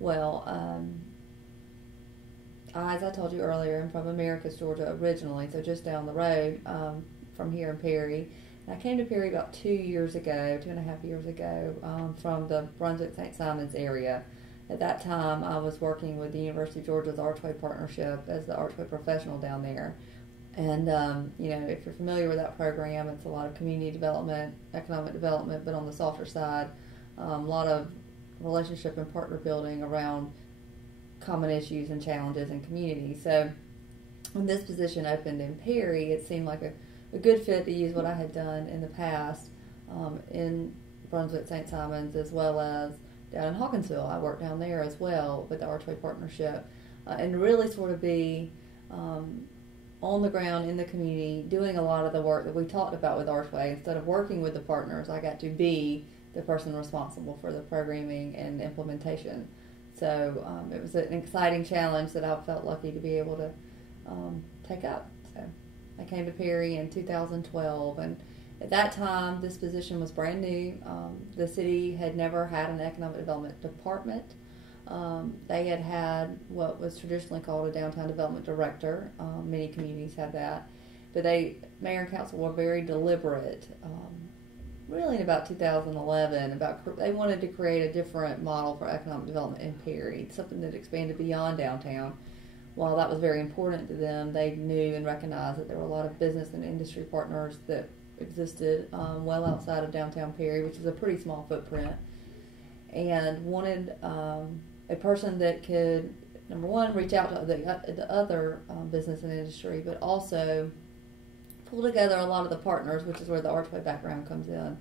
Well, as I told you earlier, I'm from Americus, Georgia originally, so just down the road from here in Perry. And I came to Perry about 2 years ago, 2.5 years ago, from the Brunswick St. Simons area. At that time, I was working with the University of Georgia's Archway Partnership as the Archway professional down there. And, if you're familiar with that program, it's a lot of community development, economic development, but on the softer side, a lot of relationship and partner building around common issues and challenges in communities. So when this position opened in Perry, it seemed like a good fit to use what I had done in the past in Brunswick St. Simons, as well as down in Hawkinsville. I worked down there as well with the Archway Partnership, and really sort of be on the ground in the community doing a lot of the work that we talked about with Archway. Instead of working with the partners, I got to be the person responsible for the programming and implementation. So it was an exciting challenge that I felt lucky to be able to take up. So I came to Perry in 2012, and at that time this position was brand new. The city had never had an economic development department. They had what was traditionally called a downtown development director. Many communities have that. But mayor and council were very deliberate, really in about 2011, they wanted to create a different model for economic development in Perry, something that expanded beyond downtown. While that was very important to them, they knew and recognized that there were a lot of business and industry partners that existed well outside of downtown Perry, which is a pretty small footprint, and wanted a person that could, number one, reach out to the other business and industry, but also pull together a lot of the partners, which is where the Archway background comes in,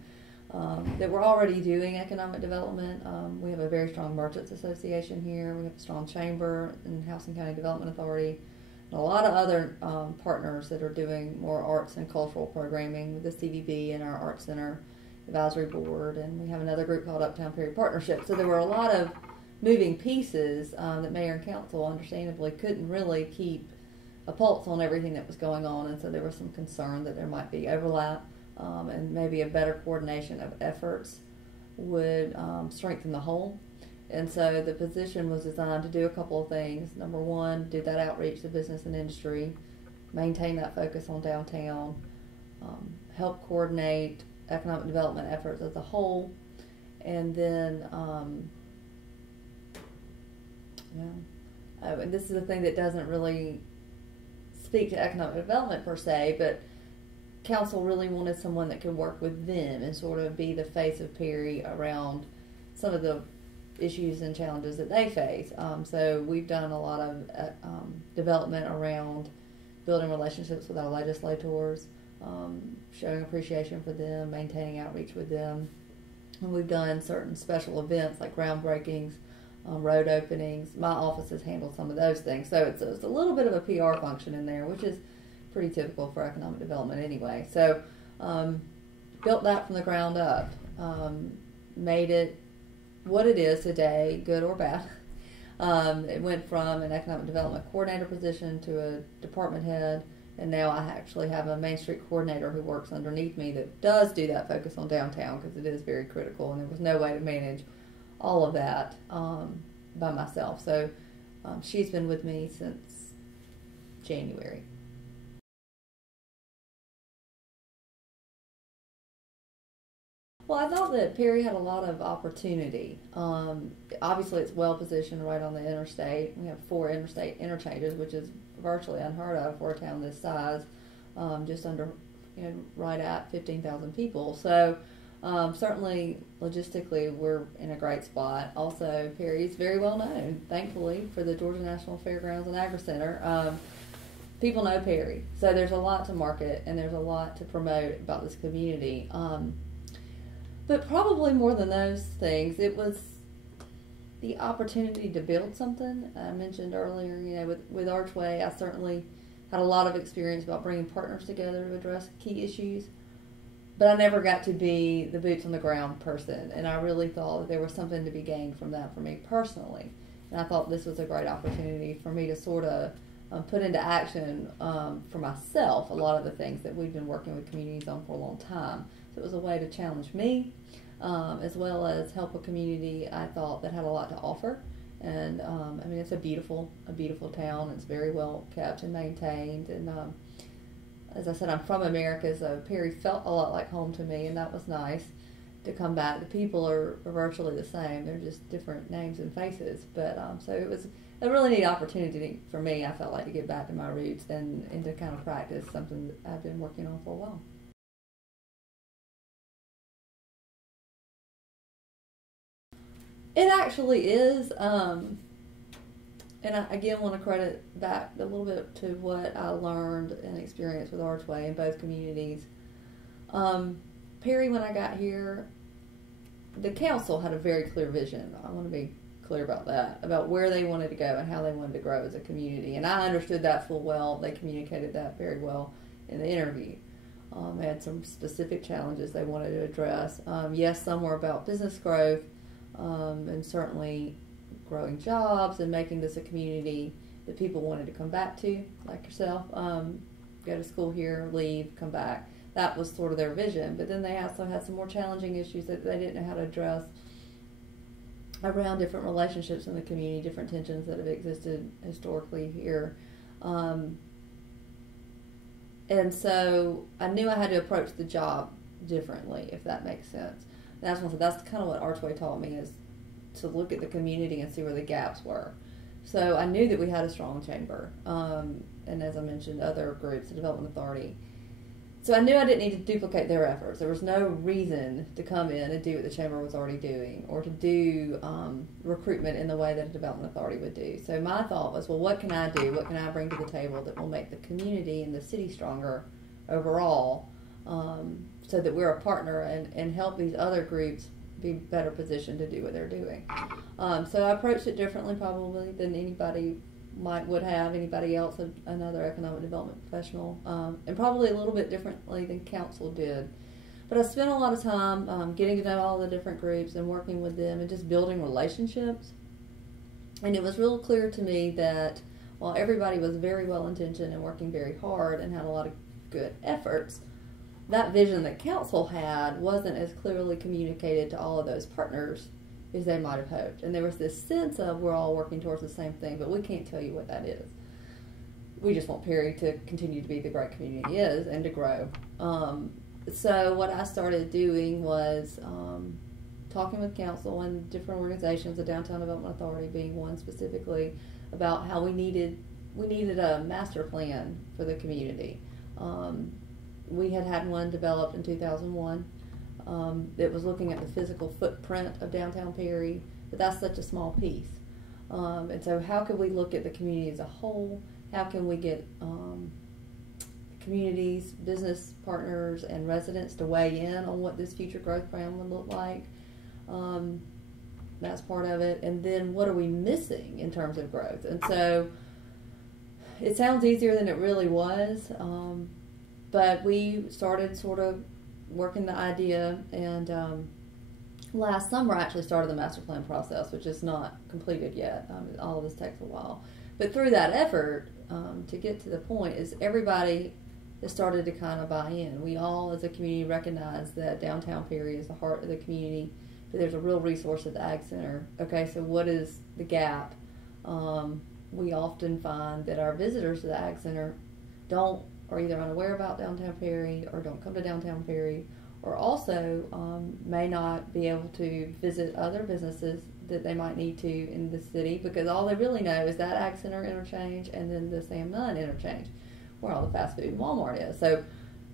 that were already doing economic development. We have a very strong merchants association here. We have a strong chamber and House and County Development Authority, and a lot of other partners that are doing more arts and cultural programming with the CVB and our Art Center Advisory Board, and we have another group called Uptown Perry Partnership. So there were a lot of moving pieces that mayor and council understandably couldn't really keep a pulse on everything that was going on, and so there was some concern that there might be overlap, and maybe a better coordination of efforts would strengthen the whole. And so the position was designed to do a couple of things. Number one, do that outreach to business and industry, maintain that focus on downtown, help coordinate economic development efforts as a whole, and then and this is a thing that doesn't really speak to economic development per se, but council really wanted someone that could work with them and sort of be the face of Perry around some of the issues and challenges that they face. So we've done a lot of development around building relationships with our legislators, showing appreciation for them, maintaining outreach with them. And we've done certain special events like groundbreakings, road openings. My office has handled some of those things. So it's a little bit of a PR function in there, which is pretty typical for economic development anyway. So built that from the ground up, made it what it is today, good or bad. It went from an economic development coordinator position to a department head, and now I actually have a Main Street coordinator who works underneath me that does do that focus on downtown, because it is very critical, and there was no way to manage all of that by myself. So she's been with me since January. Well, I thought that Perry had a lot of opportunity. Obviously, it's well positioned right on the interstate. We have 4 interstate interchanges, which is virtually unheard of for a town this size, just under, right at 15,000 people. So certainly, logistically, we're in a great spot. Also, Perry is very well known, thankfully, for the Georgia National Fairgrounds and Agri Center. People know Perry, so there's a lot to market and there's a lot to promote about this community. But probably more than those things, it was the opportunity to build something. I mentioned earlier, with Archway, I certainly had a lot of experience about bringing partners together to address key issues. But I never got to be the boots on the ground person, and I really thought that there was something to be gained from that for me personally. And I thought this was a great opportunity for me to sort of put into action for myself a lot of the things that we've been working with communities on for a long time. So it was a way to challenge me, as well as help a community I thought that had a lot to offer And I mean, it's a beautiful town. It's very well kept and maintained. And as I said, I'm from America, so Perry felt a lot like home to me, and that was nice to come back. The people are virtually the same. They're just different names and faces. But so it was a really neat opportunity for me, I felt like, to get back to my roots and to kind of practice something that I've been working on for a while. It actually is. And I again want to credit back a little bit to what I learned and experienced with Archway in both communities. Perry, when I got here, the council had a very clear vision. I want to be clear about that, about where they wanted to go and how they wanted to grow as a community. And I understood that full well. They communicated that very well in the interview. They had some specific challenges they wanted to address. Yes, some were about business growth, and certainly growing jobs and making this a community that people wanted to come back to, like yourself, go to school here, leave, come back. That was sort of their vision. But then they also had some more challenging issues that they didn't know how to address around different relationships in the community, different tensions that have existed historically here. And so I knew I had to approach the job differently, if that makes sense. And that's kind of what Archway taught me, is to look at the community and see where the gaps were. So I knew that we had a strong chamber, and as I mentioned, other groups, the Development Authority. So I knew I didn't need to duplicate their efforts. There was no reason to come in and do what the chamber was already doing, or to do recruitment in the way that a Development Authority would do. So my thought was, well, what can I do? What can I bring to the table that will make the community and the city stronger overall, so that we're a partner and help these other groups be better positioned to do what they're doing. So I approached it differently probably than anybody else, another economic development professional, and probably a little bit differently than council did. But I spent a lot of time getting to know all the different groups and working with them and just building relationships. And it was real clear to me that while everybody was very well intentioned and working very hard and had a lot of good efforts, that vision that council had wasn't as clearly communicated to all of those partners as they might have hoped. And there was this sense of, we're all working towards the same thing, but we can't tell you what that is. We just want Perry to continue to be the great community it is and to grow. So what I started doing was talking with council and different organizations, the Downtown Development Authority being one specifically, about how we needed a master plan for the community. We had one developed in 2001 that was looking at the physical footprint of downtown Perry, but that's such a small piece. And so how could we look at the community as a whole? How can we get communities, business partners, and residents to weigh in on what this future growth plan would look like? That's part of it. And then what are we missing in terms of growth? And so it sounds easier than it really was. But we started sort of working the idea, and last summer I actually started the master plan process, which is not completed yet. All of this takes a while. But through that effort, to get to the point, is everybody has started to kind of buy in. We all as a community recognize that downtown Perry is the heart of the community, but there's a real resource at the Ag Center. Okay, so what is the gap? We often find that our visitors to the Ag Center are either unaware about downtown Perry or don't come to downtown Perry, or also may not be able to visit other businesses that they might need to in the city, because all they really know is that Ag Center interchange and then the Sam Nunn interchange, where all the fast food and Walmart is. So,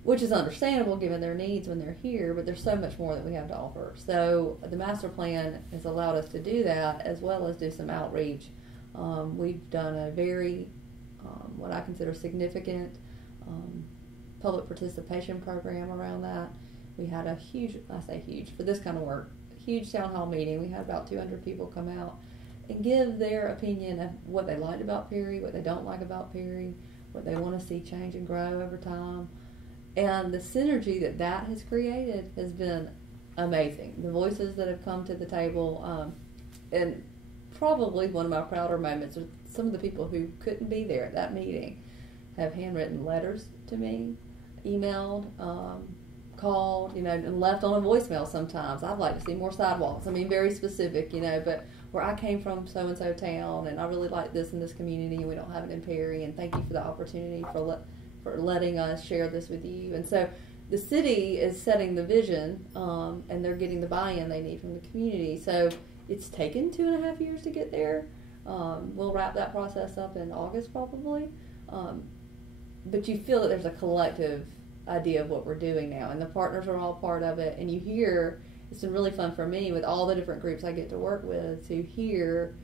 which is understandable given their needs when they're here, but there's so much more that we have to offer. So the master plan has allowed us to do that, as well as do some outreach. We've done a very, what I consider significant public participation program around that. We had a huge, I say huge, for this kind of work, huge town hall meeting. We had about 200 people come out and give their opinion of what they liked about Perry, what they don't like about Perry, what they want to see change and grow over time. And the synergy that has created has been amazing. The voices that have come to the table, and probably one of my prouder moments are some of the people who couldn't be there at that meeting have handwritten letters to me, emailed. called, and left on a voicemail sometimes. I'd like to see more sidewalks. I mean, very specific, but where I came from so-and-so town, and I really like this in this community, and we don't have it in Perry, and thank you for the opportunity for letting us share this with you. And so the city is setting the vision, and they're getting the buy-in they need from the community. So it's taken 2.5 years to get there. We'll wrap that process up in August probably. But you feel that there's a collective idea of what we're doing now, and the partners are all part of it. And you hear, it's been really fun for me with all the different groups I get to work with to hear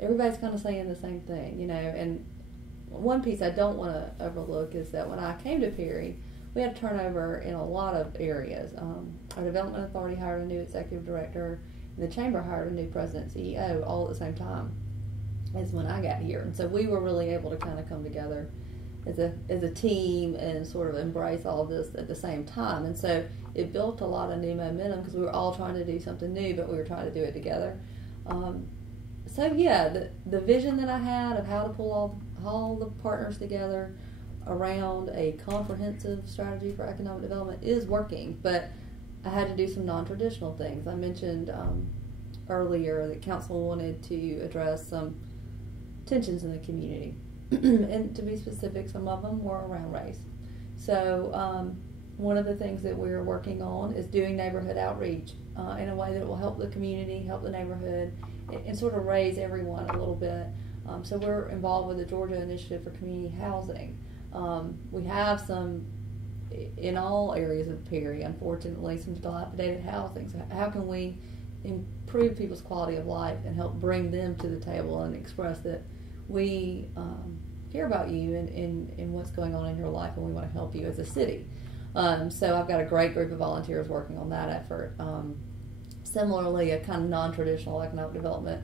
everybody's kind of saying the same thing, And one piece I don't want to overlook is that when I came to Perry, we had turnover in a lot of areas. Our development authority hired a new executive director, and the chamber hired a new president CEO all at the same time as when I got here. And so we were really able to kind of come together as a team and sort of embrace all of this at the same time. And so it built a lot of new momentum because we were all trying to do something new, but we were trying to do it together. So yeah, the vision that I had of how to pull all the partners together around a comprehensive strategy for economic development is working, but I had to do some non-traditional things. I mentioned earlier that council wanted to address some tensions in the community. And to be specific, some of them were around race. So one of the things that we're working on is doing neighborhood outreach in a way that will help the community, help the neighborhood, and sort of raise everyone a little bit. So we're involved with the Georgia Initiative for Community Housing. We have some, in all areas of Perry, unfortunately, some dilapidated housing. So how can we improve people's quality of life and help bring them to the table and express that we care about you and what's going on in your life, and we want to help you as a city. So I've got a great group of volunteers working on that effort. Similarly, a kind of non-traditional economic development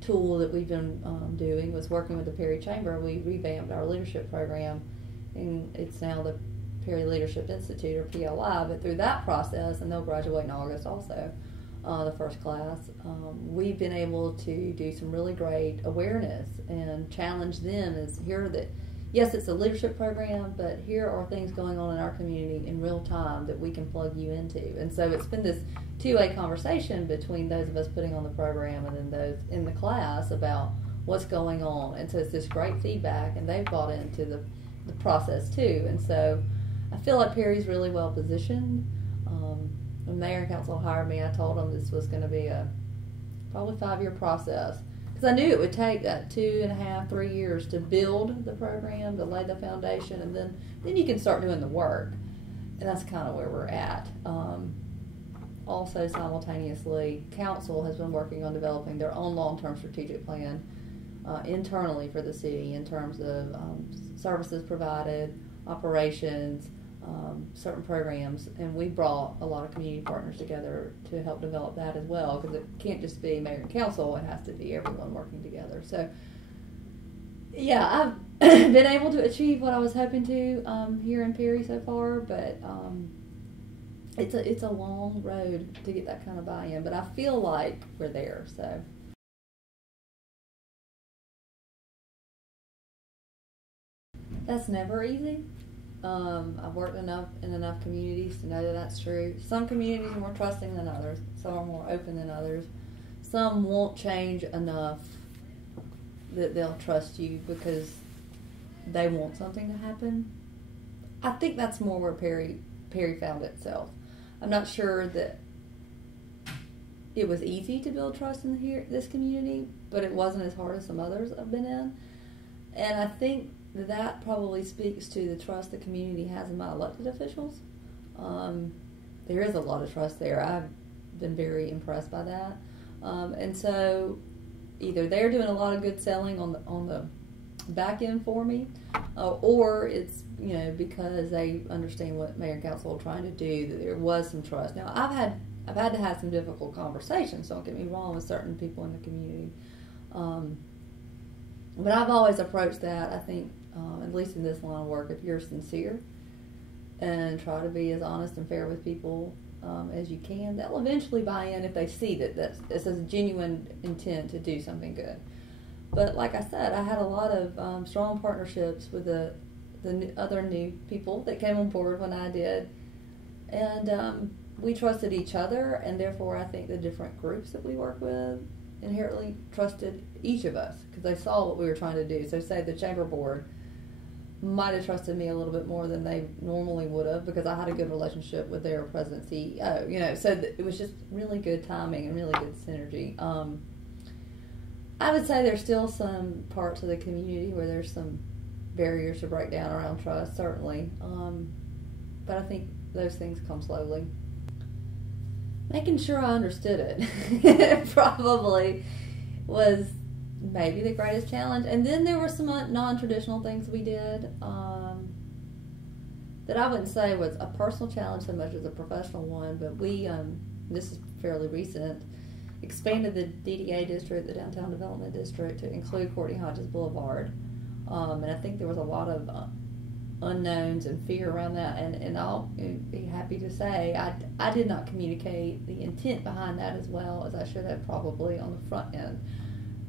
tool that we've been doing was working with the Perry Chamber. We revamped our leadership program, and it's now the Perry Leadership Institute, or PLI. But through that process, and they'll graduate in August also, the first class, we've been able to do some really great awareness and challenge them as here that, yes, it's a leadership program, but here are things going on in our community in real time that we can plug you into. And so it's been this two-way conversation between those of us putting on the program and then those in the class about what's going on. And so it's this great feedback, and they've bought into the process too. And so I feel like Perry's really well positioned. When mayor and council hired me, I told them this was going to be a probably 5-year process, because I knew it would take that 2.5, 3 years to build the program, to lay the foundation, and then you can start doing the work. And that's kind of where we're at. Also, simultaneously, council has been working on developing their own long-term strategic plan internally for the city in terms of services provided, operations, certain programs, and we brought a lot of community partners together to help develop that as well, because it can't just be mayor and council, it has to be everyone working together. So yeah, I've been able to achieve what I was hoping to here in Perry so far, but it's a long road to get that kind of buy-in, but I feel like we're there. So that's never easy. I've worked in enough communities to know that that's true. Some communities are more trusting than others. Some are more open than others. Some won't change enough that they'll trust you because they want something to happen. I think that's more where Perry found itself. I'm not sure that it was easy to build trust in this community, but it wasn't as hard as some others I've been in. And I think that probably speaks to the trust the community has in my elected officials. There is a lot of trust there. I've been very impressed by that. And so either they're doing a lot of good selling on the back end for me, or it's because they understand what mayor and council are trying to do, that there was some trust. Now I've had to have some difficult conversations, don't get me wrong, with certain people in the community. But I've always approached that, I think, at least in this line of work, if you're sincere and try to be as honest and fair with people as you can, they'll eventually buy in if they see that this is a genuine intent to do something good. But like I said, I had a lot of strong partnerships with the other new people that came on board when I did. And we trusted each other, and therefore I think the different groups that we work with inherently trusted each of us because they saw what we were trying to do. So say the chamber board might have trusted me a little bit more than they normally would have because I had a good relationship with their president CEO, so it was just really good timing and really good synergy. I would say there's still some parts of the community where there's some barriers to break down around trust, certainly, but I think those things come slowly. Making sure I understood it probably was maybe the greatest challenge. And then there were some non-traditional things we did that I wouldn't say was a personal challenge so much as a professional one, but we, this is fairly recent, expanded the DDA district, the Downtown Development District, to include Courtney Hodges Boulevard. And I think there was a lot of unknowns and fear around that, and I'll be happy to say I did not communicate the intent behind that as well as I should have probably on the front end.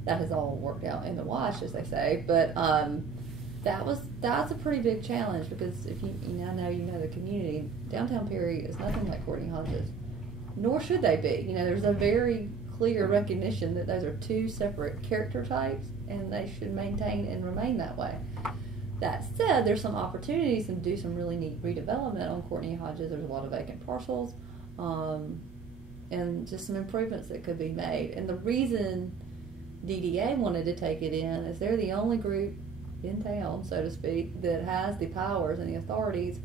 That has all worked out in the wash, as they say, but that's a pretty big challenge because if you know the community. Downtown Perry is nothing like Courtney Hodges, nor should they be. There's a very clear recognition that those are two separate character types, and they should maintain and remain that way. That said, there's some opportunities to do some really neat redevelopment on Courtney Hodges. There's a lot of vacant parcels, and just some improvements that could be made. And the reason DDA wanted to take it in is they're the only group in town, so to speak, that has the powers and the authorities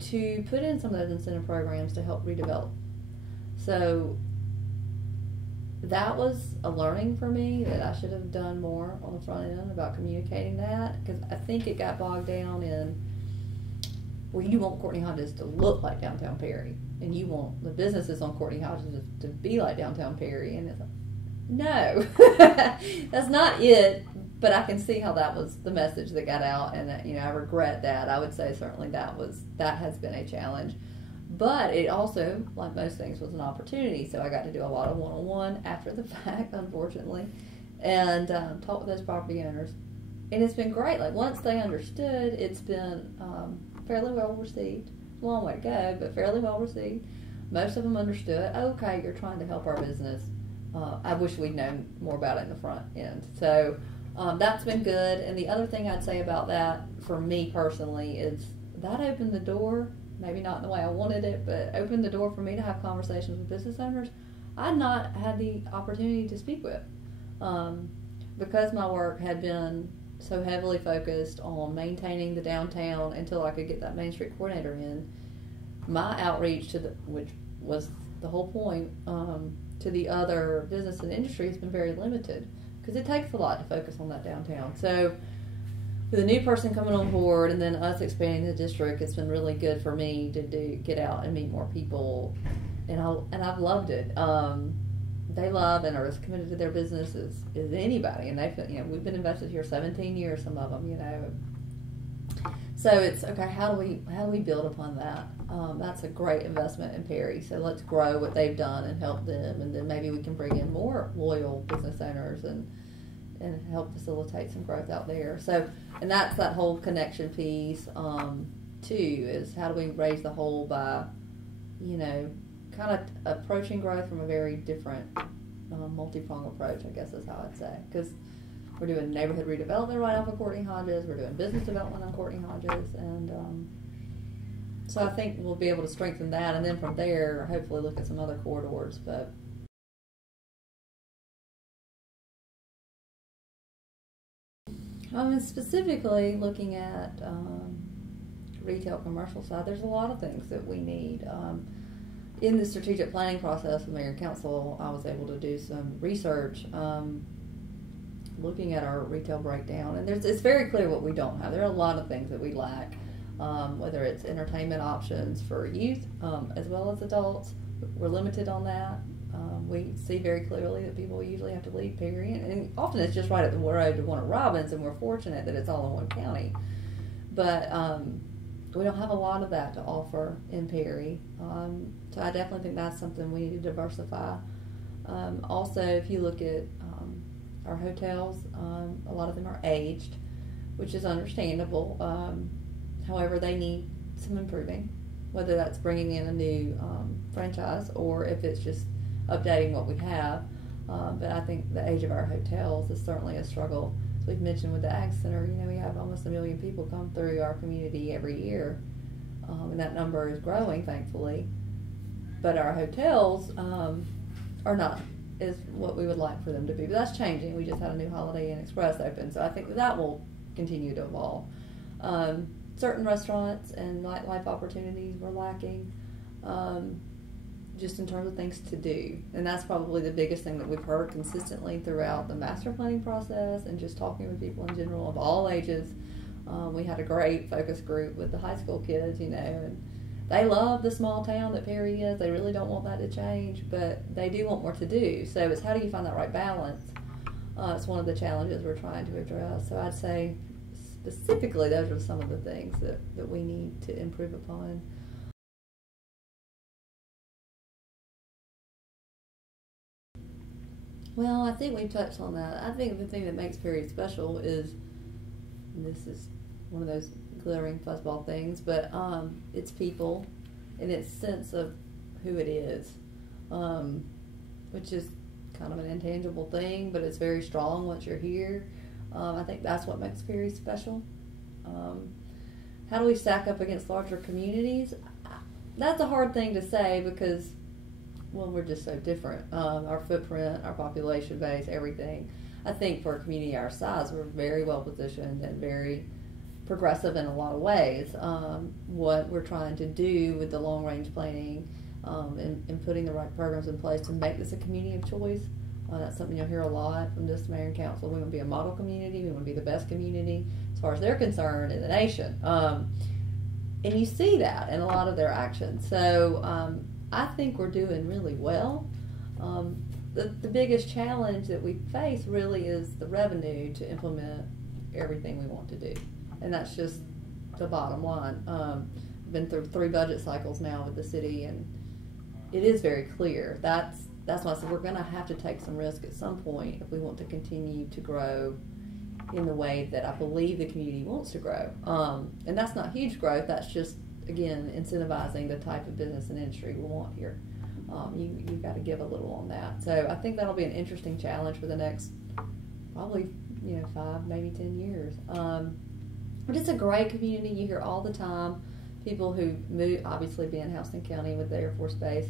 to put in some of those incentive programs to help redevelop. So that was a learning for me that I should have done more on the front end about communicating that, because I think it got bogged down in, well, you want Courtney Hodges to look like Downtown Perry, and you want the businesses on Courtney Hodges to be like Downtown Perry, and it's like, no, that's not it. But I can see how that was the message that got out, and I regret that. I would say certainly that has been a challenge. But it also, like most things, was an opportunity. So I got to do a lot of one-on-one after the fact, unfortunately, and talk with those property owners. And it's been great. Like, once they understood, it's been fairly well received. A long way to go, but fairly well received. Most of them understood, okay, you're trying to help our business. I wish we'd known more about it in the front end. So that's been good. And the other thing I'd say about that, for me personally, is that opened the door. Maybe not in the way I wanted it, but opened the door for me to have conversations with business owners I'd not had the opportunity to speak with. Because my work had been so heavily focused on maintaining the downtown until I could get that Main Street coordinator in, my outreach which was the whole point, to the other business and industry has been very limited because it takes a lot to focus on that downtown. So with a new person coming on board and then us expanding the district, it's been really good for me to get out and meet more people, and I've loved it. They love and are as committed to their business as anybody, and we've been invested here 17 years, some of them, So it's okay. How do we build upon that? That's a great investment in Perry. So let's grow what they've done and help them, and then maybe we can bring in more loyal business owners and help facilitate some growth out there. So, and that's that whole connection piece too. Is how do we raise the whole by, kind of approaching growth from a very different multi-pronged approach, I guess is how I'd say. Because we're doing neighborhood redevelopment right off of Courtney Hodges. We're doing business development on Courtney Hodges. And so I think we'll be able to strengthen that. And then from there, hopefully look at some other corridors. But specifically looking at retail commercial side, there's a lot of things that we need. In the strategic planning process with Mayor and Council, I was able to do some research looking at our retail breakdown, and it's very clear what we don't have. There are a lot of things that we lack, whether it's entertainment options for youth as well as adults. We're limited on that. We see very clearly that people usually have to leave Perry, and often it's just right at the road to one of Robbins, and we're fortunate that it's all in one county. But we don't have a lot of that to offer in Perry. So I definitely think that's something we need to diversify. Also, if you look at our hotels, a lot of them are aged, which is understandable. However, they need some improving. whether that's bringing in a new franchise or if it's just updating what we have. But I think the age of our hotels is certainly a struggle. As we've mentioned with the Ag Center, we have almost 1 million people come through our community every year, and that number is growing, thankfully. But our hotels are not is what we would like for them to be. But that's changing. We just had a new Holiday Inn Express open, so I think that will continue to evolve. Certain restaurants and nightlife opportunities were lacking, just in terms of things to do. And that's probably the biggest thing that we've heard consistently throughout the master planning process and just talking with people in general of all ages. We had a great focus group with the high school kids, and they love the small town that Perry is. They really don't want that to change, but they do want more to do. So it's how do you find that right balance? It's one of the challenges we're trying to address. So I'd say specifically those are some of the things that we need to improve upon. Well, I think we touched on that. I think the thing that makes Perry special is, and this is one of those glittering fuzzball things, but it's people and its sense of who it is, which is kind of an intangible thing, but it's very strong once you're here. I think that's what makes Perry special. How do we stack up against larger communities? That's a hard thing to say because, well, we're just so different. Our footprint, our population base, everything. I think for a community our size, we're very well positioned and very progressive in a lot of ways. What we're trying to do with the long range planning and putting the right programs in place to make this a community of choice. That's something you'll hear a lot from this mayor and council. We want to be a model community. We want to be the best community as far as they're concerned in the nation. And you see that in a lot of their actions. So I think we're doing really well. The biggest challenge that we face really is the revenue to implement everything we want to do. And that's just the bottom line. I've been through 3 budget cycles now with the city, and it is very clear. That's why I said we're going to have to take some risk at some point if we want to continue to grow in the way that I believe the community wants to grow. And that's not huge growth. That's just, again, incentivizing the type of business and industry we want here. You've got to give a little on that. So I think that'll be an interesting challenge for the next probably 5, maybe 10 years. But it's a great community. You hear all the time people who move, obviously being Houston County with the Air Force Base,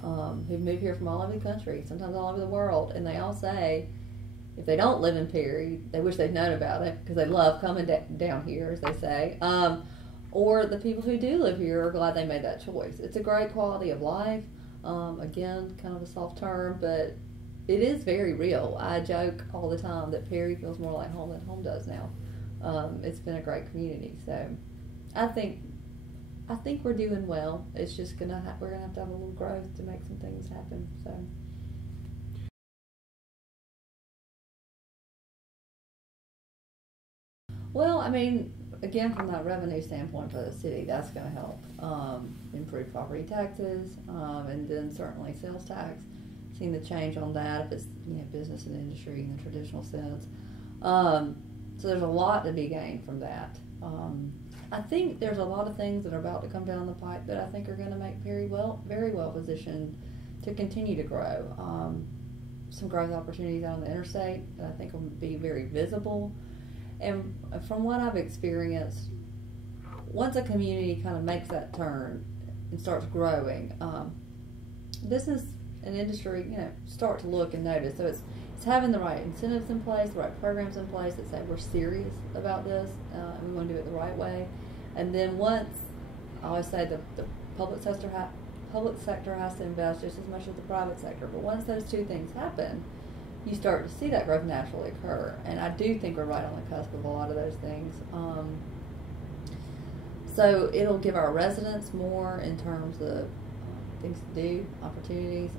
who move here from all over the country, sometimes all over the world, and they all say if they don't live in Perry, they wish they'd known about it because they love coming down here, as they say. Or the people who do live here are glad they made that choice. It's a great quality of life. Again, kind of a soft term, but it is very real. I joke all the time that Perry feels more like home than home does now. It's been a great community, so I think we're doing well. It's just we're gonna have to have a little growth to make some things happen. So. Well, I mean, again, from that revenue standpoint for the city, that's going to help improve property taxes, and then certainly sales tax. Seeing the change on that if it's business and industry in the traditional sense. So there's a lot to be gained from that. I think there's a lot of things that are about to come down the pipe that I think are going to make Perry very well positioned to continue to grow. Some growth opportunities out on the interstate that I think will be very visible. And from what I've experienced, once a community kind of makes that turn and starts growing, business and industry, start to look and notice. So it's having the right incentives in place, the right programs in place that say we're serious about this and we want to do it the right way. And then once, I always say the public sector has to invest just as much as the private sector. But once those two things happen, you start to see that growth naturally occur. And I do think we're right on the cusp of a lot of those things. So it'll give our residents more in terms of things to do, opportunities.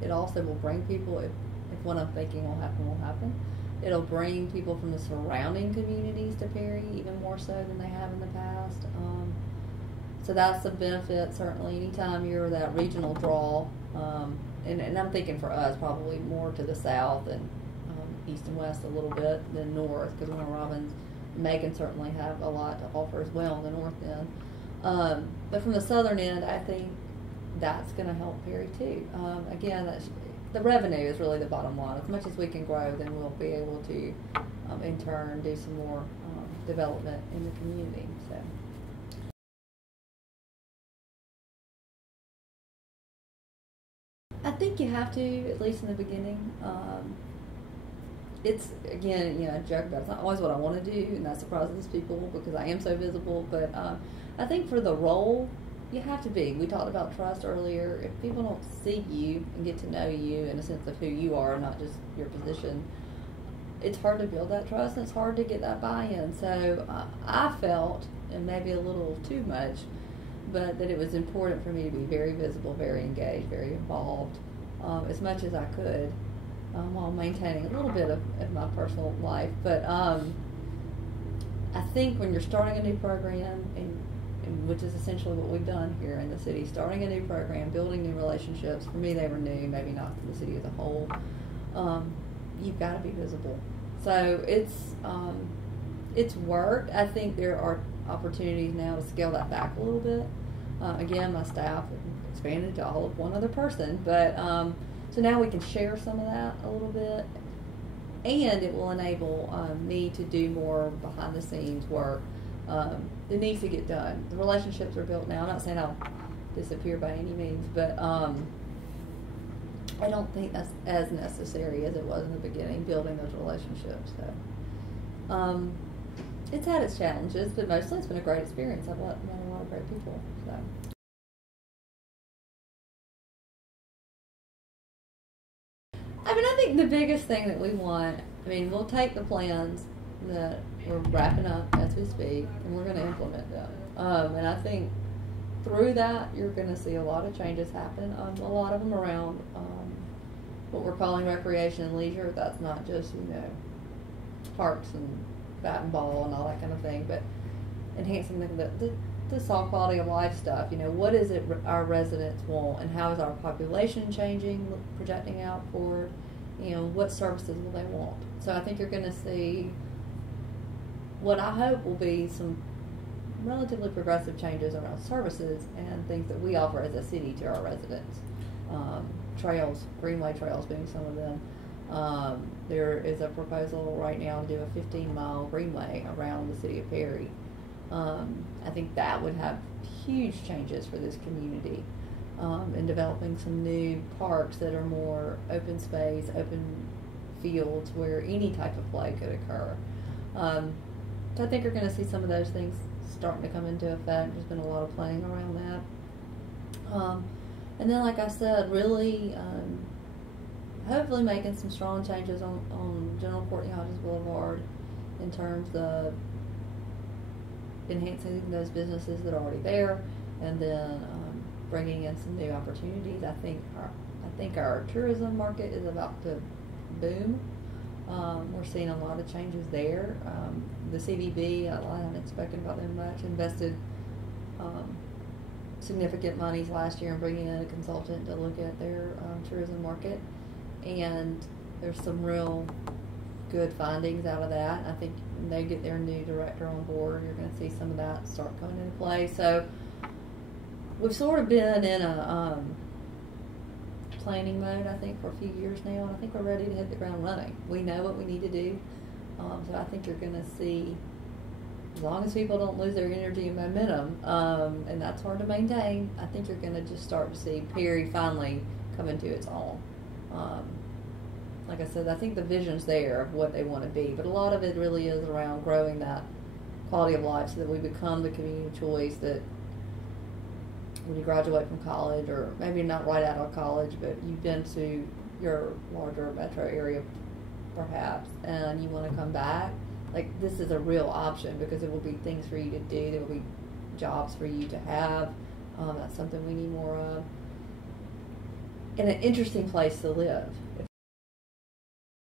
It also will bring people, if what I'm thinking will happen. It'll bring people from the surrounding communities to Perry even more so than they have in the past. So that's a benefit, certainly. Anytime you're that regional draw, and I'm thinking for us probably more to the south and east and west a little bit than north, because Warner Robins and Macon certainly have a lot to offer as well in the north end. But from the southern end, I think that's going to help Perry too. Again, the revenue is really the bottom line. As much as we can grow, then we'll be able to, in turn, do some more development in the community. So. I think you have to, at least in the beginning. It's, again, I joke about it. It's not always what I want to do, and that surprises people because I am so visible. But I think for the role, you have to be. We talked about trust earlier. If people don't see you and get to know you in a sense of who you are, not just your position, it's hard to build that trust, and it's hard to get that buy-in. So I felt, and maybe a little too much, but that it was important for me to be very visible, very engaged, very involved, as much as I could, while maintaining a little bit of my personal life. But I think when you're starting a new program, and which is essentially what we've done here in the city, starting a new program, building new relationships, for me they were new, maybe not for the city as a whole, you've got to be visible. So it's worked. I think there are opportunities now to scale that back a little bit. Again, my staff expanded to all of one other person, but so now we can share some of that a little bit, and it will enable me to do more behind the scenes work that needs to get done. The relationships are built now. I'm not saying I'll disappear by any means, but I don't think that's as necessary as it was in the beginning, building those relationships. So it's had its challenges, but mostly it's been a great experience. I've met a lot of great people. So. I think the biggest thing that we want, we'll take the plans that we're wrapping up as we speak, and we're going to implement them. And I think through that, you're going to see a lot of changes happen. A lot of them around what we're calling recreation and leisure. That's not just, parks and bat and ball and all that kind of thing, but enhancing the soft quality of life stuff. What is it our residents want, and how is our population changing, projecting out forward? What services will they want? So I think you're going to see what I hope will be some relatively progressive changes around services and things that we offer as a city to our residents. Trails, greenway trails being some of them. There is a proposal right now to do a 15-mile greenway around the city of Perry. I think that would have huge changes for this community, in developing some new parks that are more open space, open fields where any type of play could occur. So I think you're going to see some of those things starting to come into effect. There's been a lot of planning around that. And then, like I said, really hopefully making some strong changes on General Courtney Hodges Boulevard in terms of enhancing those businesses that are already there, and then bringing in some new opportunities. I think our tourism market is about to boom. We're seeing a lot of changes there. The CVB, I haven't spoken about them much, invested significant monies last year in bringing in a consultant to look at their tourism market, and there's some real good findings out of that. I think when they get their new director on board, you're going to see some of that start coming into play. So we've sort of been in a planning mode, I think, for a few years now, and I think we're ready to hit the ground running. We know what we need to do, so I think you're going to see, as long as people don't lose their energy and momentum, and that's hard to maintain, I think you're going to just start to see Perry finally come into its own. Like I said, I think the vision's there of what they want to be, but a lot of it really is around growing that quality of life so that we become the community of choice that when you graduate from college, or maybe not right out of college, but you've been to your larger metro area perhaps, and you want to come back, like, this is a real option because there will be things for you to do, there will be jobs for you to have. That's something we need more of. And an interesting place to live.